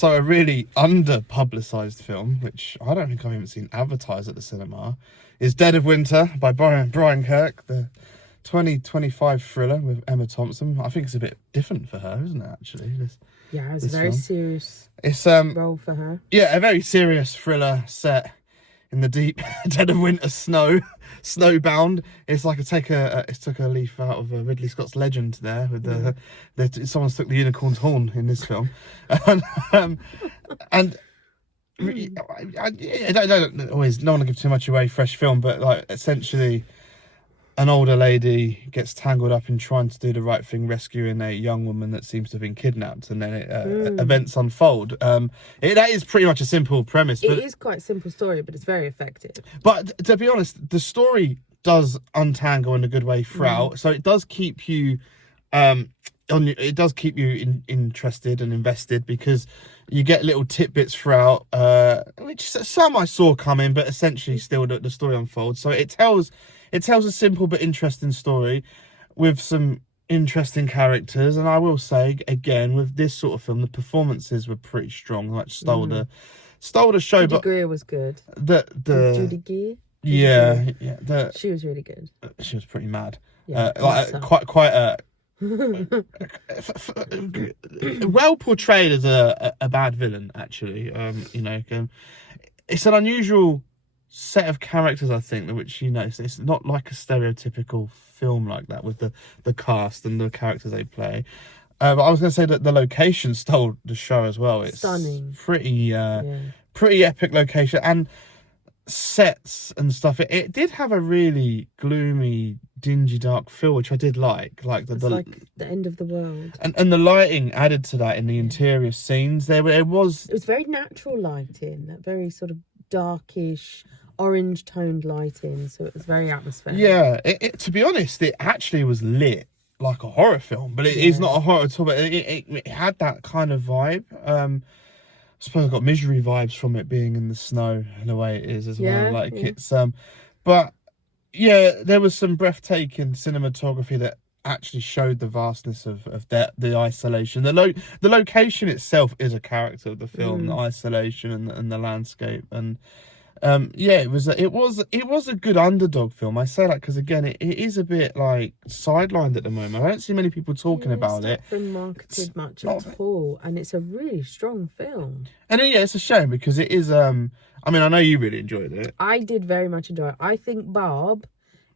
So a really under-publicised film, which I don't think I've even seen advertised at the cinema, is Dead of Winter by Brian Kirk, the 2025 thriller with Emma Thompson. I think it's a bit different for her, isn't it, actually? It's a very serious It's role for her. Yeah, a very serious thriller set in the deep dead of winter snowbound. It's like it took a leaf out of Ridley Scott's Legend there with someone's took the unicorn's horn in this film. and I don't always, no one to give too much away, fresh film, but like essentially an older lady gets tangled up in trying to do the right thing, rescuing a young woman that seems to have been kidnapped, and then events unfold. That is pretty much a simple premise. But it is quite a simple story, but it's very effective. But to be honest, the story does untangle in a good way throughout, so it does keep you interested and invested, because you get little tidbits throughout, which some I saw coming, but essentially still the story unfolds. So it tells a simple but interesting story with some interesting characters. And I will say, again, with this sort of film, the performances were pretty strong. Like stole the show. Judy Greer was good. Judy Greer? Yeah. She was really good. She was pretty mad. Yeah, quite a well portrayed as a bad villain, actually. It's an unusual set of characters, I think, which, it's not like a stereotypical film like that with the cast and the characters they play. But I was going to say that the location stole the show as well. It's stunning. Pretty epic location and sets and stuff. It did have a really gloomy, dingy, dark feel, which I did like. Like like the end of the world. And the lighting added to that in the interior scenes. It was very natural lighting, that very sort of darkish, orange toned lighting, so it was very atmospheric. Yeah, to be honest, it actually was lit like a horror film, but it is not a horror at all. But it had that kind of vibe. I suppose I got Misery vibes from it being in the snow in the way it is as well. Like it's but yeah, there was some breathtaking cinematography that actually showed the vastness of the isolation. The location itself is a character of the film, the isolation and the landscape. And it was a good underdog film. I say that because, again, it is a bit like sidelined at the moment. I don't see many people talking about it. It's not been marketed much at all, and it's a really strong film. And it's a shame because it is. I know you really enjoyed it. I did very much enjoy it. I think Barb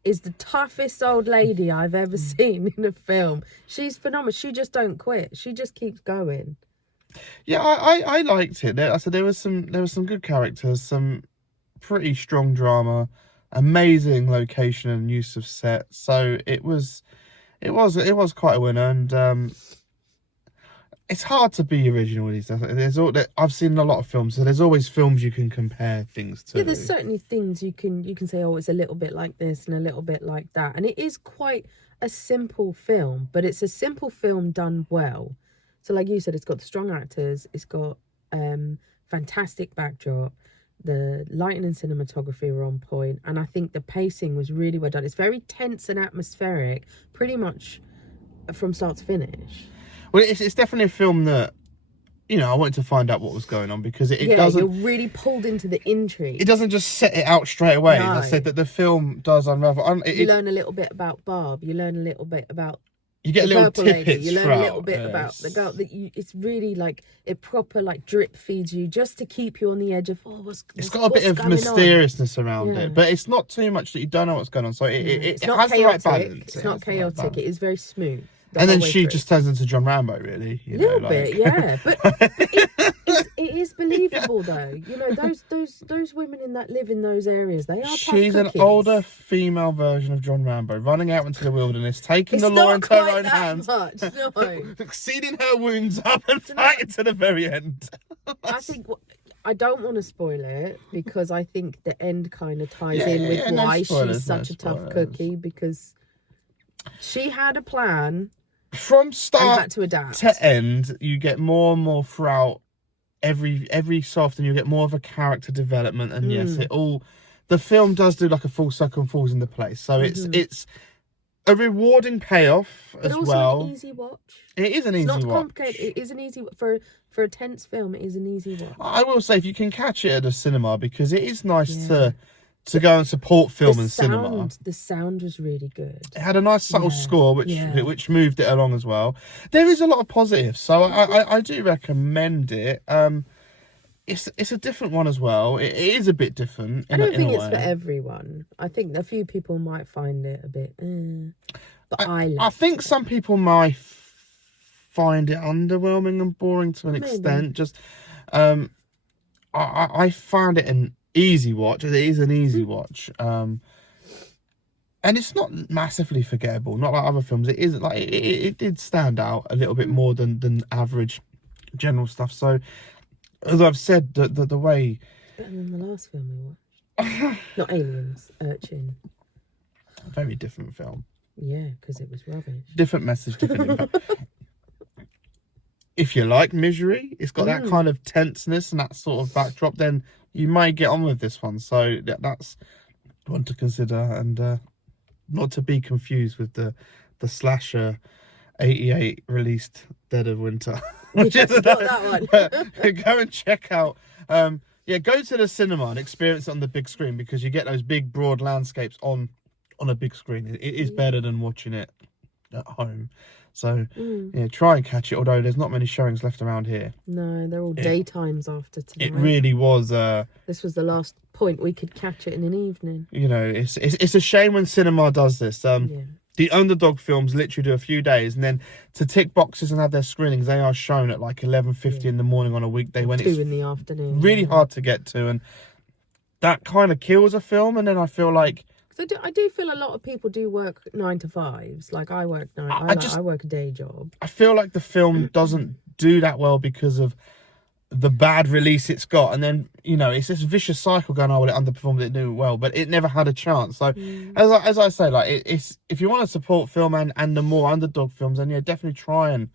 is the toughest old lady I've ever seen in a film. She's phenomenal. She just don't quit. She just keeps going. Yeah, I liked it. I said there was some good characters, some pretty strong drama, amazing location and use of set. So it was quite a winner, and it's hard to be original with these days. I've seen a lot of films, so there's always films you can compare things to. Yeah, there's certainly things you can say, oh, it's a little bit like this and a little bit like that, and it is quite a simple film, but it's a simple film done well. So like you said, it's got the strong actors, it's got fantastic backdrop, the lighting and cinematography were on point, and I think the pacing was really well done. It's very tense and atmospheric, pretty much from start to finish. Well, it's definitely a film that, I wanted to find out what was going on, because it doesn't... you're really pulled into the intrigue. It doesn't just set it out straight away. No. I said that the film does unravel. You learn a little bit about Barb. You learn a little bit about... You get little tidbits. You learn a little bit about the girl. It's really like it proper like drip feeds you just to keep you on the edge of it's got a bit of mysteriousness around it, but it's not too much that you don't know what's going on. So it has the right balance. It's not chaotic. It is very smooth. And then she just turns into John Rambo, really. A little bit, yeah. But it is believable, though. Those women that live in those areas, they are tough She's an older female version of John Rambo, running out into the wilderness, taking the law into her own hands, sealing her wounds up and fighting to the very end. I don't want to spoil it, because I think the end kind of ties in with why she's such a tough cookie, because she had a plan. From start had to adapt. To end, you get more and more throughout every so often. You get more of a character development, and yes, the film does do like a full circle and falls into place. So it's a rewarding payoff But as also well. an easy watch. It is an It's easy not watch. complicated. It is an easy for a tense film. It is an easy watch. I will say, if you can catch it at a cinema, because it is nice Yeah. to go and support film and cinema. The sound was really good. It had a nice subtle Yeah, score, which moved it along as well. There is a lot of positives, so I do recommend it. It's a different one as well. It is a bit different. I don't in think a it's way. for everyone. I think a few people might find it a bit, but I I think some people might find it underwhelming and boring to an Maybe. extent. Just, I found it an easy watch. It is an easy watch. And it's not massively forgettable. Not like other films. It is like it did stand out a little bit more than average general stuff. So, as I've said, the way better than the last film we watched. Not Aliens, Urchin. very different film, Yeah, because it was rubbish. different message, different impact. If you like Misery, it's got that kind of tenseness and that sort of backdrop, then you may get on with this one. So that's one to consider, and not to be confused with the slasher 88 released Dead of Winter. Which is Not that one. Go and check out. Go to the cinema and experience it on the big screen, because you get those big broad landscapes on a big screen. It is better than watching it at home. So try and catch it, although there's not many showings left around here. No, they're all daytimes after tonight. It really was This was the last point we could catch it in an evening. it's a shame when cinema does this. The underdog films literally do a few days, and then to tick boxes and have their screenings, they are shown at like 11:50 in the morning on a weekday when 2 it's in the afternoon. really hard to get to, and that kind of kills a film. And then I feel like, Because I do feel a lot of people do work 9 to 5s. Like I work I work a day job. I feel like the film doesn't do that well because of the bad release it's got, and then it's this vicious cycle going on. Well, it underperformed, it didn't do well, but it never had a chance. So as I say, like it's if you want to support film and the more underdog films, then definitely try and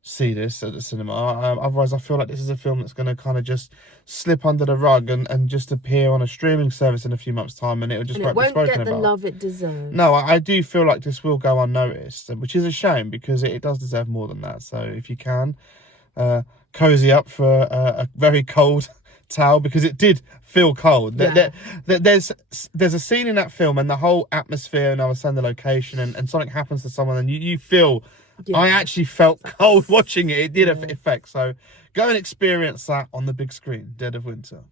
see this at the cinema. Otherwise, I feel like this is a film that's going to kind of just slip under the rug and just appear on a streaming service in a few months' time, and it will just And it won't be won't spoken get the about. love it deserves. No, I do feel like this will go unnoticed, which is a shame, because it does deserve more than that. So if you can, cozy up for a very cold towel, because it did feel cold. Yeah. There's a scene in that film, and the whole atmosphere, and I was saying the location, and something happens to someone, and you feel. Yeah. I actually felt cold watching it. It did affect. So go and experience that on the big screen, Dead of Winter.